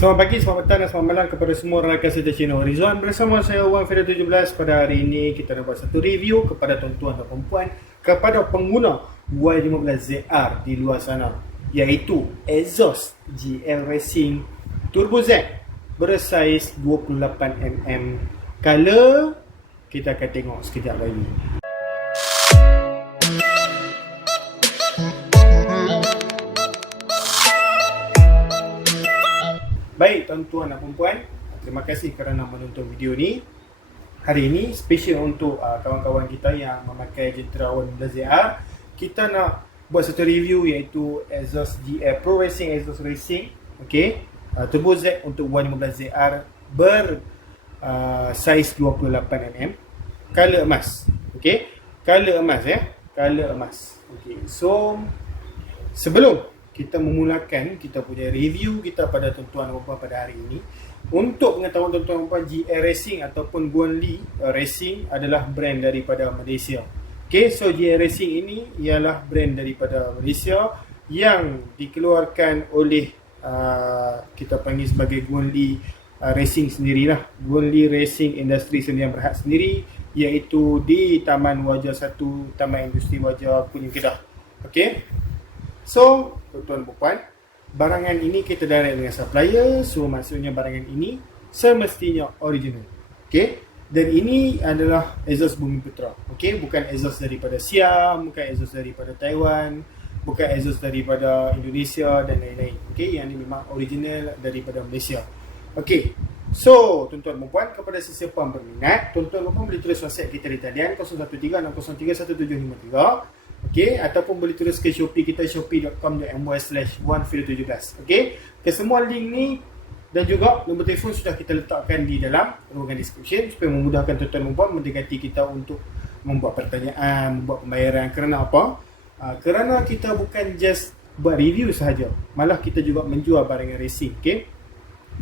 Selamat pagi, selamat petang dan selamat malam kepada semua rakan serta channel Horizon. Bersama saya Wan Fira 17. Pada hari ini kita nak buat satu review kepada tuan-tuan dan perempuan, kepada pengguna Y15ZR di luar sana, iaitu exhaust GL Racing Turbo Z bersaiz 28mm. Color kita akan tengok sekejap lagi. Baik tuan-tuan dan perempuan, terima kasih kerana menonton video ni. Hari ini special untuk kawan-kawan kita yang memakai Gentra Y15ZR. Kita nak buat satu review iaitu exhaust GL Pro Racing Exhaust Racing, okey, Turbo Z untuk Y15ZR saiz 28mm, color emas. Okey, color emas color emas. Okey, so sebelum kita memulakan kita punya review kita pada tuan-tuan dan puan pada hari ini, untuk pengetahuan tuan-tuan dan puan, GL Racing ataupun Guanli Racing adalah brand daripada Malaysia. Okay, so GL Racing ini ialah brand daripada Malaysia yang dikeluarkan oleh kita panggil sebagai Guanli Racing sendirilah, Guanli Racing Industri Sdn Bhd sendiri, iaitu di Taman Wajah 1, Taman Industri Wajah Kuning Kedah. Okay, so tuan-tuan dan puan, barangan ini kita direct dengan supplier, so maksudnya barangan ini semestinya original. Okey, dan ini adalah exhaust Bumiputra. Okey, bukan exhaust daripada Siam, bukan exhaust daripada Taiwan, bukan exhaust daripada Indonesia dan lain-lain. Okey, yang ini memang original daripada Malaysia. Okey, so tuan-tuan dan puan, kepada sesiapa yang berminat, tuan-tuan dan puan boleh tulis WhatsApp kita di talian 0136031753. Okey, ataupun boleh tulis ke Shopee kita, shopee.com.my/1feel17. Okey, kesemua link ni dan juga nombor telefon sudah kita letakkan di dalam ruangan description supaya memudahkan tuan-tuan dan puan mendekati kita untuk membuat pertanyaan, membuat pembayaran. Kerana apa? Kerana kita bukan just buat review sahaja, malah kita juga menjual barangan racing. Okey,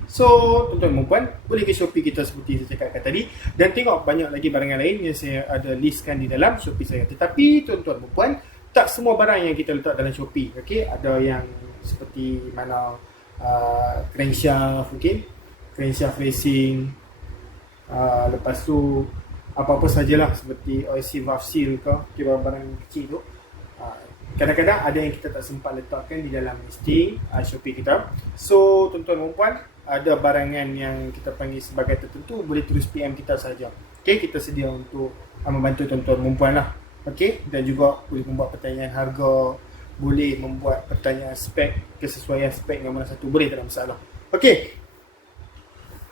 so tuan-tuan dan puan boleh ke Shopee kita seperti saya cakapkan tadi, dan tengok banyak lagi barangan lain yang saya ada listkan di dalam Shopee saya. Tetapi tuan-tuan dan puan, tak semua barang yang kita letak dalam Shopee. Okey, ada yang seperti mana crankshaft, okey, crankshaft racing, lepas tu apa-apa sajalah seperti oil seal, valve seal ke, barang-barang kecil tu. Kadang-kadang ada yang kita tak sempat letakkan di dalam listing Shopee kita. So tuan-tuan dan puan, ada barangan yang kita panggil sebagai tertentu, boleh tulis PM kita saja. Okey, kita sedia untuk membantu tuan-tuan dan puan lah. Okey, dan juga boleh membuat pertanyaan harga, boleh membuat pertanyaan spek, kesesuaian spek yang mana satu, boleh, tak ada masalah. Okey,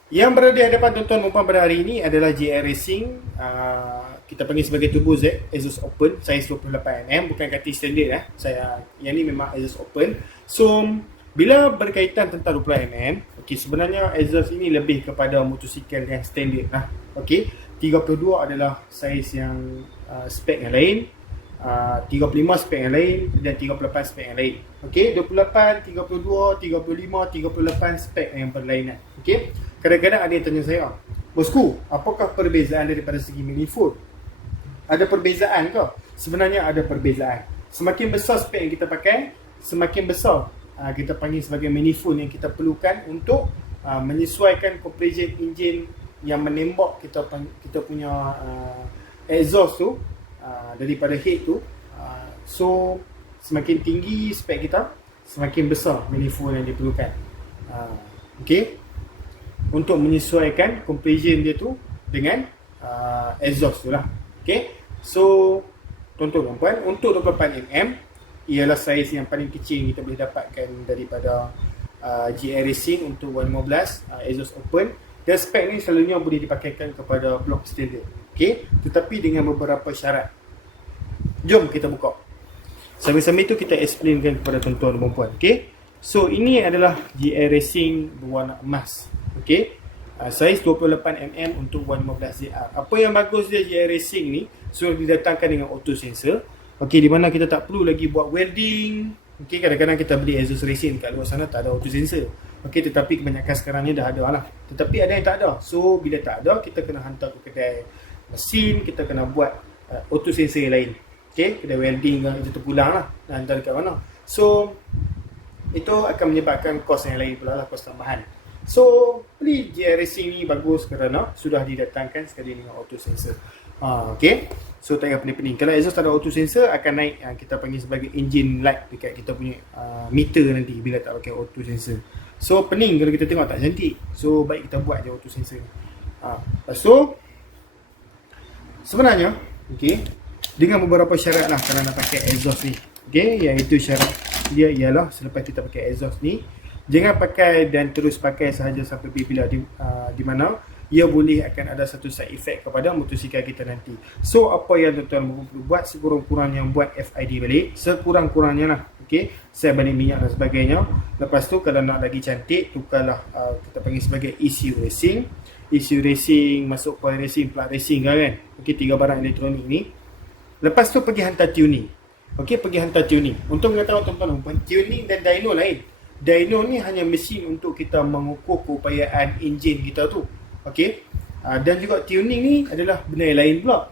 yang berada di hadapan tuan-tuan dan puan pada hari ini adalah GL Racing, kita panggil sebagai Turbo Z exhaust open saiz 28mm, bukan katil standard yang ni memang exhaust open. So bila berkaitan tentang 28mm, okey, sebenarnya exhaust ini lebih kepada motosikal yang standard lah. Okey, 32 adalah saiz yang spek yang lain, 35 spek yang lain, dan 38 spek yang lain. Okey, 28, 32, 35, 38 spek yang berlainan. Okey, kadang-kadang ada yang tanya saya, bosku, apakah perbezaan daripada segi manifold? Ada perbezaan ke? Sebenarnya ada perbezaan. Semakin besar spek yang kita pakai, semakin besar kita panggil sebagai manifold yang kita perlukan untuk menyesuaikan compression engine yang menembak kita punya exhaust tu daripada head tu. So semakin tinggi spek kita, semakin besar manifold yang diperlukan. Okey, untuk menyesuaikan compression dia tu dengan exhaust tu lah. Okey, so tuan-tuan dan puan, untuk 28mm ialah saiz yang paling kecil yang kita boleh dapatkan daripada GL Racing untuk Y15 exhaust open, dan spek ni selalunya boleh dipakaikan kepada blok standard. Okey, tetapi dengan beberapa syarat. Jom kita buka. Sambil-sambil tu kita explainkan kepada tuan-tuan dan puan. Okey, so ini adalah GL Racing berwarna emas. Okey, saiz 28mm untuk Y15ZR. Apa yang bagus dia GL Racing ni, sudah didatangkan dengan auto sensor. Okey, di mana kita tak perlu lagi buat welding. Okey, kadang-kadang kita beli exhaust racing kat luar sana tak ada auto sensor. Okey, tetapi kebanyakan sekarang ni dah ada lah. Tetapi ada yang tak ada. So bila tak ada, kita kena hantar ke kedai mesin, kita kena buat auto sensor yang lain. Okey, kedai welding itu terpulang lah, dan hantar dekat mana. So itu akan menyebabkan kos yang lain pula lah, kos tambahan. So beli GR Racing ni bagus kerana sudah didatangkan sekali dengan auto sensor. Okay, so tak payah pening-pening. Kalau exhaust tak ada auto sensor akan naik kita panggil sebagai engine light dekat kita punya meter nanti bila tak pakai auto sensor. So pening kalau kita tengok tak cantik. So baik kita buat je auto sensor ni. So sebenarnya okay, dengan beberapa syarat lah kalau nak pakai exhaust ni. Okay, iaitu syarat dia ialah selepas kita pakai exhaust ni, jangan pakai dan terus pakai sahaja sampai bila di mana ia boleh akan ada satu side effect kepada motosikal kita nanti. So apa yang tuan-tuan perlu buat sekurang-kurangnya buat FID balik, sekurang-kurangnya lah. Okay, saya balik minyak dan sebagainya. Lepas tu kalau nak lagi cantik, tukarlah kita panggil sebagai ECU Racing. ECU Racing masuk Point Racing, Plug Racing kan. Okay, 3 barang elektronik ni. Lepas tu pergi hantar tuning. Okay, pergi hantar tuning. Untuk mengetahui tuan-tuan, tuning dan dyno lain. Dyno ni hanya mesin untuk kita mengukur keupayaan enjin kita tu. Okey. Dan juga tuning ni adalah benda yang lain pula.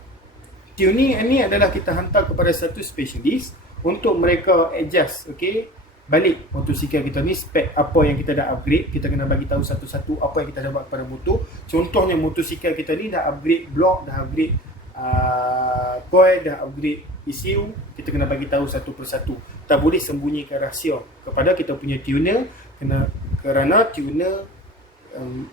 Tuning ni adalah kita hantar kepada satu specialist untuk mereka adjust, okey, balik motosikal kita ni spek apa yang kita dah upgrade. Kita kena bagi tahu satu-satu apa yang kita dah buat pada motor. Contohnya motosikal kita ni dah upgrade block, dah upgrade coil, dah upgrade ECU, kita kena bagi tahu satu persatu. Tak boleh sembunyikan rahsia kepada kita punya tuner, kerana tuner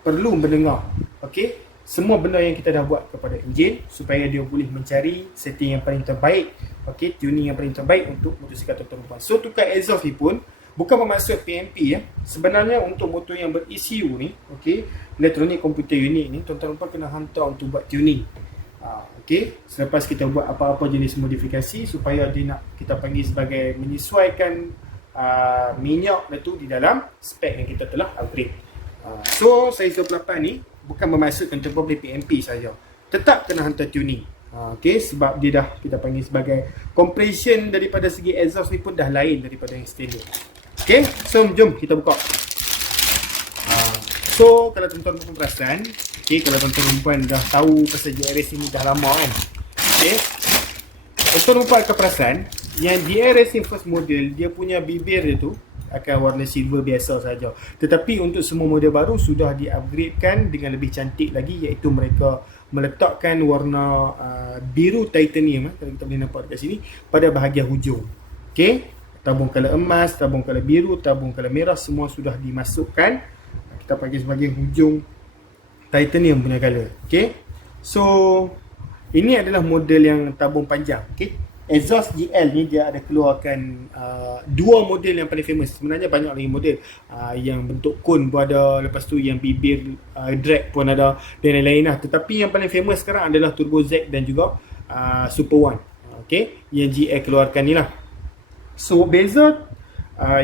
perlu mendengar, okey, semua benda yang kita dah buat kepada enjin supaya dia boleh mencari setting yang paling terbaik, okey, tuning yang paling terbaik untuk motosikal tuan-tuan. So tukar exhaust ni pun bukan bermaksud PMP ya. Sebenarnya untuk motor yang ber-ECU ni, okey, electronic computer unit ni, tuan-tuan kena hantar untuk buat tuning. Okey, selepas kita buat apa-apa jenis modifikasi supaya dia nak kita panggil sebagai menyesuaikan minyak itu di dalam spek yang kita telah upgrade. So saiz 28 ni bukan bermaksud tuan-tuan boleh PMP saja. Tetap kena hantar tuning. Okey, sebab dia dah kita panggil sebagai compression daripada segi exhaust ni pun dah lain daripada yang standard. Okey, so jom kita buka. So kalau tuan-tuan pun perasan, okey, kalau tuan-tuan perempuan dah tahu pasal GR Racing ni dah lama kan. Okey, tuan-tuan perempuan akan perasan yang GR Racing first model dia punya bibir dia tu akan warna silver biasa saja. Tetapi untuk semua model baru sudah di-upgradekan dengan lebih cantik lagi, iaitu mereka meletakkan warna biru titanium, kalau kita boleh nampak dekat sini, pada bahagian hujung. Okey, tabung color emas, tabung color biru, tabung color merah semua sudah dimasukkan. Kita panggil sebagai hujung titanium punya color. Okey, so ini adalah model yang tabung panjang. Okey, exhaust GL ni dia ada keluarkan dua model yang paling famous. Sebenarnya banyak lagi model yang bentuk cone pun ada, lepas tu yang bibir drag pun ada dan lain-lain lah. Tetapi yang paling famous sekarang adalah Turbo Z dan juga Super One. Okay, yang GL keluarkan ni lah. So beza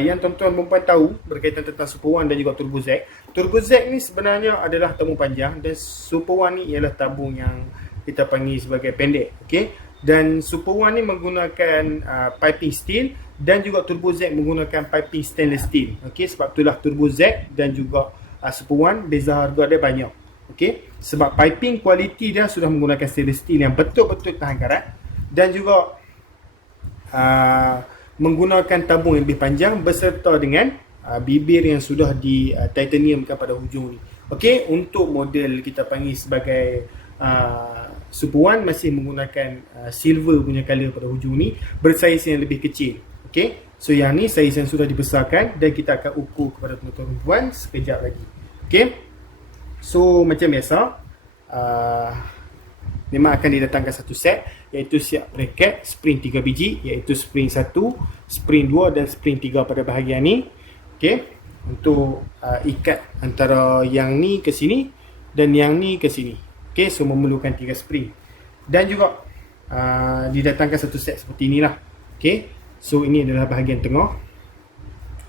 yang tuan-tuan perempuan tahu berkaitan tentang Super One dan juga Turbo Z. Turbo Z ni sebenarnya adalah tabung panjang dan Super One ni ialah tabung yang kita panggil sebagai pendek. Okay, dan Super One ni menggunakan piping steel dan juga Turbo Z menggunakan piping stainless steel. Okey, sebab itulah Turbo Z dan juga Super One beza harga dia banyak. Okey, sebab piping quality dia sudah menggunakan stainless steel yang betul-betul tahan karat dan juga menggunakan tabung yang lebih panjang beserta dengan bibir yang sudah di titaniumkan pada hujung ni. Okey, untuk model kita panggil sebagai Super One masih menggunakan silver punya color pada hujung ni, bersaiz yang lebih kecil. Okey, so yang ni saiz yang sudah dibesarkan dan kita akan ukur kepada tuan-tuan perempuan sekejap lagi. Okey, so macam biasa memang akan didatangkan satu set, iaitu siap bracket spring 3 biji, iaitu spring 1, spring 2 dan spring 3 pada bahagian ni. Okey, untuk ikat antara yang ni ke sini dan yang ni ke sini. Okay, so memerlukan 3 spring dan juga didatangkan satu set seperti inilah. Okay, so ini adalah bahagian tengah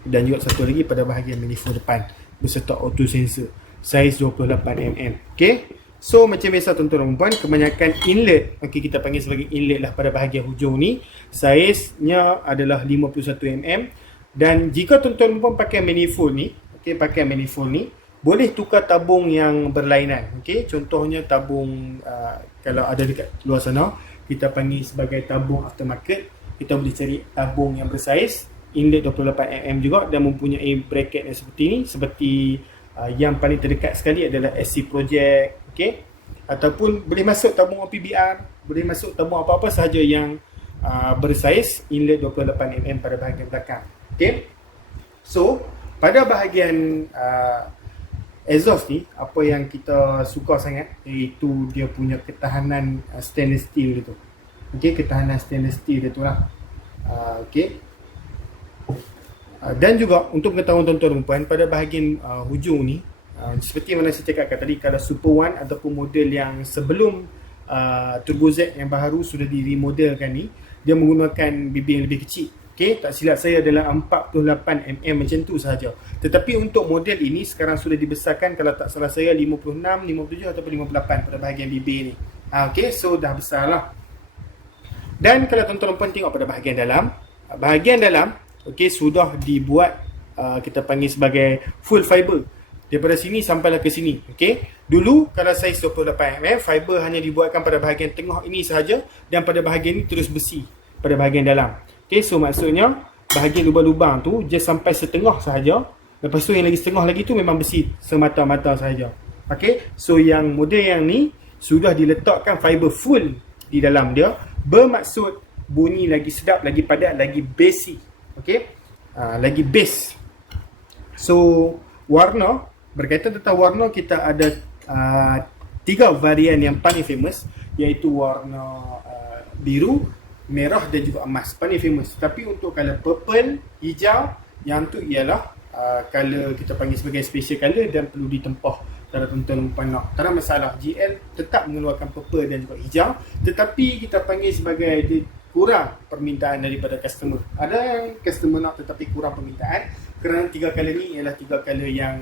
dan juga satu lagi pada bahagian manifold depan beserta auto sensor saiz 28mm. Okay, so macam biasa tuan-tuan dan puan, kebanyakan inlet, okay, kita panggil sebagai inlet lah pada bahagian hujung ni, saiznya adalah 51mm. Dan jika tuan-tuan dan puan pakai manifold ni, okay, pakai manifold ni, boleh tukar tabung yang berlainan. Okey, contohnya tabung kalau ada dekat luar sana kita panggil sebagai tabung aftermarket. Kita boleh cari tabung yang bersaiz inlet 28mm juga dan mempunyai bracket yang seperti ni, seperti Yang paling terdekat sekali adalah SC Project, okey. Ataupun boleh masuk tabung OPBR, boleh masuk tabung apa-apa sahaja yang bersaiz inlet 28mm pada bahagian belakang. Okey. So, pada bahagian exhaust ni, apa yang kita suka sangat iaitu dia punya ketahanan stainless steel tu. Okey, ketahanan stainless steel dia tu lah. Okey. Dan juga untuk pengetahuan tuan-tuan dan puan, pada bahagian hujung ni, seperti mana saya cakapkan tadi, kalau Super One ataupun model yang sebelum Turbo Z yang baru sudah diremodelkan ni, dia menggunakan bibir yang lebih kecil. Okay, tak silap saya adalah 48mm macam tu sahaja. Tetapi untuk model ini sekarang sudah dibesarkan, kalau tak salah saya 56, 57 ataupun 58 pada bahagian bibir ni. Okay, so dah besar lah. Dan kalau tuan-tuan dan puan tengok pada bahagian dalam okey, sudah dibuat kita panggil sebagai full fiber daripada sini sampailah ke sini. Okey, dulu kalau saiz 28mm, fiber hanya dibuatkan pada bahagian tengah ini sahaja, dan pada bahagian ini terus besi pada bahagian dalam. Okey, so maksudnya bahagian lubang-lubang tu just sampai setengah sahaja, lepas tu yang lagi setengah lagi tu memang besi semata-mata sahaja. Okey, so yang model yang ni sudah diletakkan fiber full di dalam dia, bermaksud bunyi lagi sedap, lagi padat, lagi basic. Okey, lagi base. So warna, berkaitan tentang warna, kita ada 3 varian yang paling famous, iaitu warna biru, merah dan juga emas, paling famous. Tapi untuk color purple, hijau, yang tu ialah color kita panggil sebagai special color dan perlu ditempah kalau tuan-tuan nak. Tak ada masalah, GL tetap mengeluarkan purple dan juga hijau, tetapi kita panggil sebagai kurang permintaan daripada customer. Ada yang customer nak tetapi kurang permintaan, kerana 3 color ni ialah 3 color yang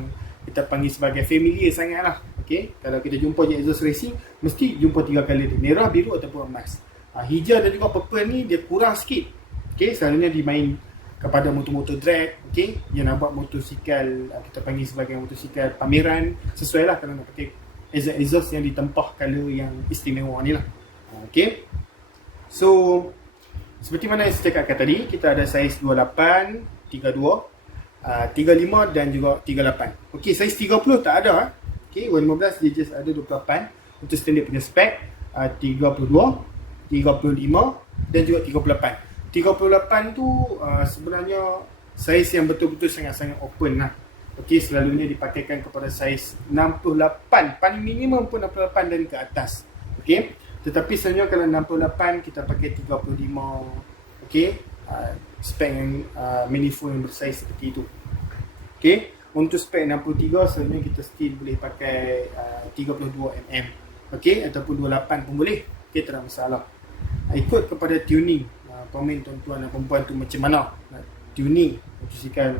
kita panggil sebagai familiar sangat lah. Okay? Kalau kita jumpa je exhaust racing, mesti jumpa 3 color ni, merah, biru ataupun emas. Hijau dan juga purple ni dia kurang sikit. Okay? Selalunya dimain kepada motor-motor drag, okay? Yang nak buat motosikal, kita panggil sebagai motosikal pameran, sesuai lah kalau nak pakai exhaust yang ditempah color yang istimewa ni lah. Okay? So, seperti mana yang saya cakapkan tadi, kita ada saiz 28, 32, 35 dan juga 38. Okey, saiz 30 tak ada. Okey, 15 dia just ada 28 untuk standard punya spek, 32, 35 dan juga 38. 38 tu sebenarnya saiz yang betul-betul sangat-sangat open lah. Okey, selalunya dipakaikan kepada saiz 68, paling minimum pun 68 dan ke atas. Okey, tetapi sebenarnya kalau 68 kita pakai 35, okey, spek yang manifold yang bersaiz seperti itu. Okey, untuk spek 63 sebenarnya kita still boleh pakai 32mm, okey, ataupun 28 pun boleh. Okey, tak ada masalah. Ikut kepada tuning komen tuan-tuan dan perempuan tu macam mana nak tuning motosikal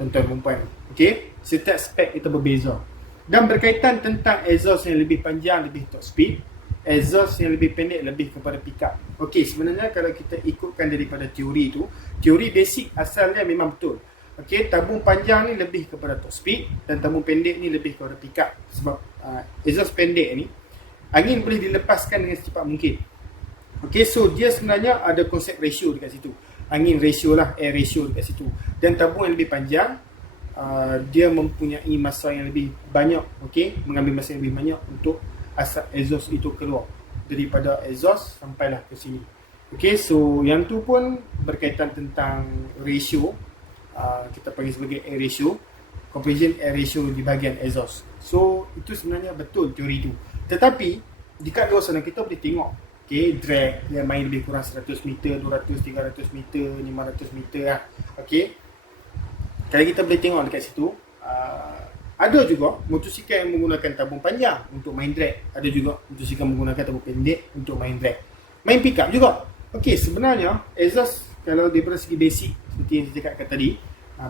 tuan-tuan dan perempuan. Okey, setiap spek kita berbeza. Dan berkaitan tentang exhaust yang lebih panjang, lebih top speed, exhaust yang lebih pendek lebih kepada pickup. Okey, sebenarnya kalau kita ikutkan daripada teori tu, teori basic asalnya memang betul. Okey, tabung panjang ni lebih kepada top speed dan tabung pendek ni lebih kepada pickup. Sebab exhaust pendek ni angin boleh dilepaskan dengan secepat mungkin. Okey, so dia sebenarnya ada konsep ratio dekat situ. Angin ratio lah, air ratio dekat situ. Dan tabung yang lebih panjang, dia mempunyai masa yang lebih banyak, okey, mengambil masa yang lebih banyak untuk asap exhaust itu keluar daripada exhaust sampailah ke sini. Okey, so yang tu pun berkaitan tentang ratio, kita panggil sebagai air ratio, compression air ratio di bahagian exhaust. So itu sebenarnya betul teori tu. Tetapi dekat luar sana kita boleh tengok, okey, drag yang main lebih kurang 100 meter, 200, 300 meter, 500 meter lah. Okey, kalau kita boleh tengok dekat situ, ada juga motosikal yang menggunakan tabung panjang untuk main drag. Ada juga motosikal menggunakan tabung pendek untuk main drag. Main pickup juga. Okey, sebenarnya exhaust kalau daripada segi basic seperti yang saya cakapkan tadi,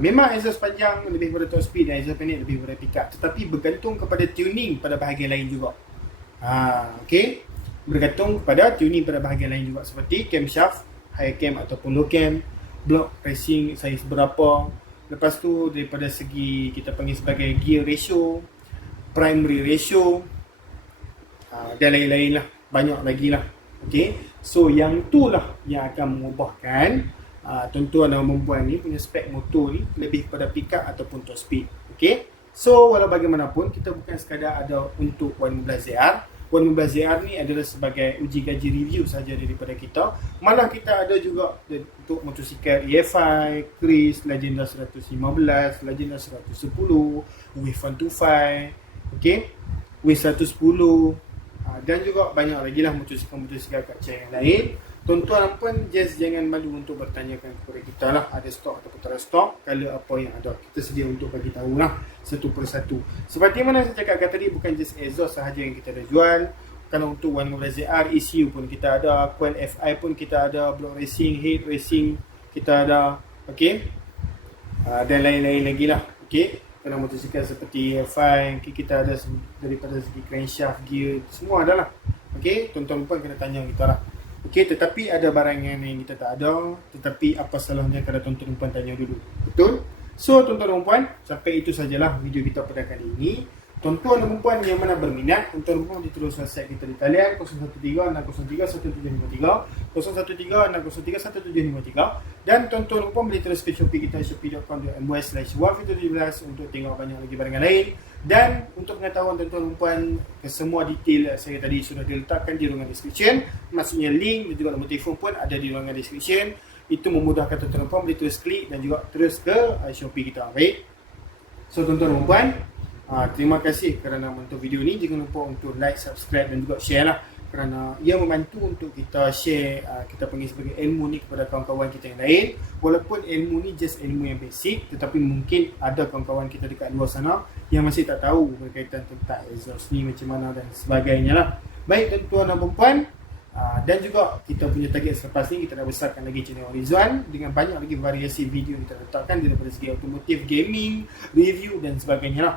memang exhaust panjang lebih kepada top speed dan exhaust pendek lebih kepada pickup. Tetapi bergantung kepada tuning pada bahagian lain juga. Okey, bergantung kepada tuning pada bahagian lain juga, seperti camshaft, high cam ataupun low cam, block racing saiz berapa. Lepas tu daripada segi kita panggil sebagai gear ratio, primary ratio, dan lain-lain lah, banyak lagi lah. Okay, so yang tu lah yang akan mengubahkan tuan-tuan dan perempuan ni punya spek motor ni lebih kepada pickup ataupun top speed. Okay, So walau bagaimanapun kita bukan sekadar ada untuk 115ZR. 115ZR ni adalah sebagai uji kaji review saja daripada kita. Malah kita ada juga untuk motosikal EFI, Chris, Legenda 115, Legenda 110, Wave 125, okay? Wave 110, dan juga banyak lagi lah motosikal kacang yang lain. Tuan-tuan pun just jangan malu untuk bertanyakan kepada kita lah, ada stok ataupun tak ada stok, kalau apa yang ada kita sedia untuk bagi tahu lah satu persatu. Seperti mana saya cakapkan tadi, bukan just exhaust sahaja yang kita ada jual. Kalau untuk 115ZR ECU pun kita ada, Coil FI pun kita ada, block racing, head racing kita ada, okey. Dan lain-lain lagi lah, okey. Kalau motosikal seperti FI kita ada daripada segi crankshaft, gear, semua ada lah, okey. Tuan-tuan pun kena tanya kita lah. Okey, tetapi ada barang yang kita tak ada, tetapi apa salahnya kalau tuan-tuan puan tanya dulu. Betul? So, tuan-tuan dan puan, sampai itu sajalah video kita pada kali ini. Tuan-tuan dan puan yang mana berminat, tuan-tuan dan puan boleh terus WhatsApp kita di talian 013-603-1753, 013-603-1753, dan tuan-tuan dan puan boleh terus ke Shopee kita, shopee.com.my/wafito17 untuk tengok banyak lagi barang lain. Dan untuk pengetahuan tuan-tuan dan puan, semua detail saya tadi sudah diletakkan di ruangan description. Maksudnya link dan juga nombor telefon pun ada di ruangan description. Itu memudahkan tuan-tuan dan puan boleh terus klik dan juga terus ke Shopee kita. Baik. So tuan-tuan dan puan, terima kasih kerana menonton video ni. Jangan lupa untuk like, subscribe dan juga share lah, kerana ia membantu untuk kita share, kita panggil sebagai ilmu ni kepada kawan-kawan kita yang lain. Walaupun ilmu ni just ilmu yang basic, tetapi mungkin ada kawan-kawan kita dekat luar sana yang masih tak tahu berkaitan tentang exhaust ni macam mana dan sebagainya lah. Baik tuan-tuan dan puan, dan juga kita punya target selepas ni, kita dah besarkan lagi channel Rizwan dengan banyak lagi variasi video yang kita letakkan daripada segi automotif, gaming, review dan sebagainya lah.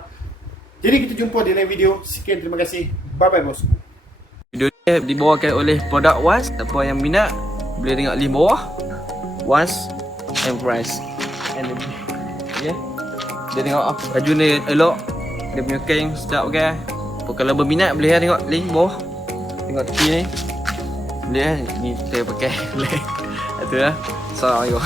Jadi kita jumpa di lain video. Sekian, terima kasih. Bye-bye bosku. Video ni dibawakan oleh produk Was. Siapa yang minat boleh tengok link bawah. Was and price. And yeah. Dia tengok baju ni elok. Dia punya kain sedap kan. Kalau berminat boleh tengok link bawah. Tengok tepi ni. Boleh ni kita pakai. Boleh. Itu lah. Assalamualaikum.